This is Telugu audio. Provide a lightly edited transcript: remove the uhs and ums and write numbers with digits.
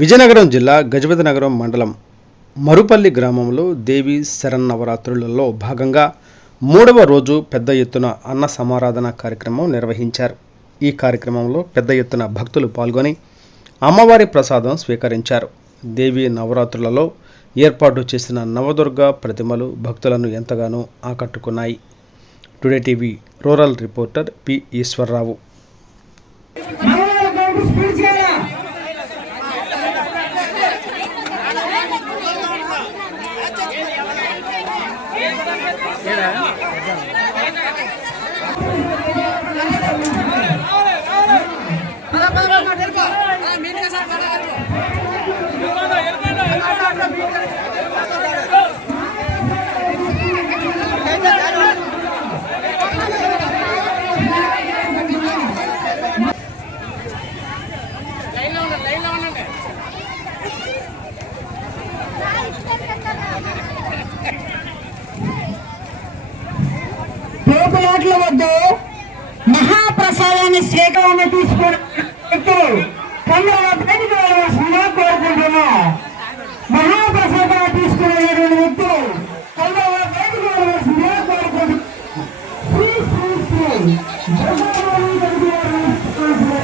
విజయనగరం జిల్లా గజపతినగరం మండలం మరుపల్లి గ్రామంలో దేవి శరన్నవరాత్రులలో భాగంగా 3వ రోజు పెద్ద ఎత్తున అన్న సమారాధన కార్యక్రమం నిర్వహించారు. ఈ కార్యక్రమంలో పెద్ద ఎత్తున భక్తులు పాల్గొని అమ్మవారి ప్రసాదం స్వీకరించారు. దేవి నవరాత్రులలో ఏర్పాటు చేసిన నవదుర్గ ప్రతిమలు భక్తులను ఎంతగానో ఆకట్టుకున్నాయి. Today TV rural reporter P Eswar Rao. పేపలాట్ల వద్ద మహాప్రసాదాన్ని స్వీకారాన్ని తీసుకుని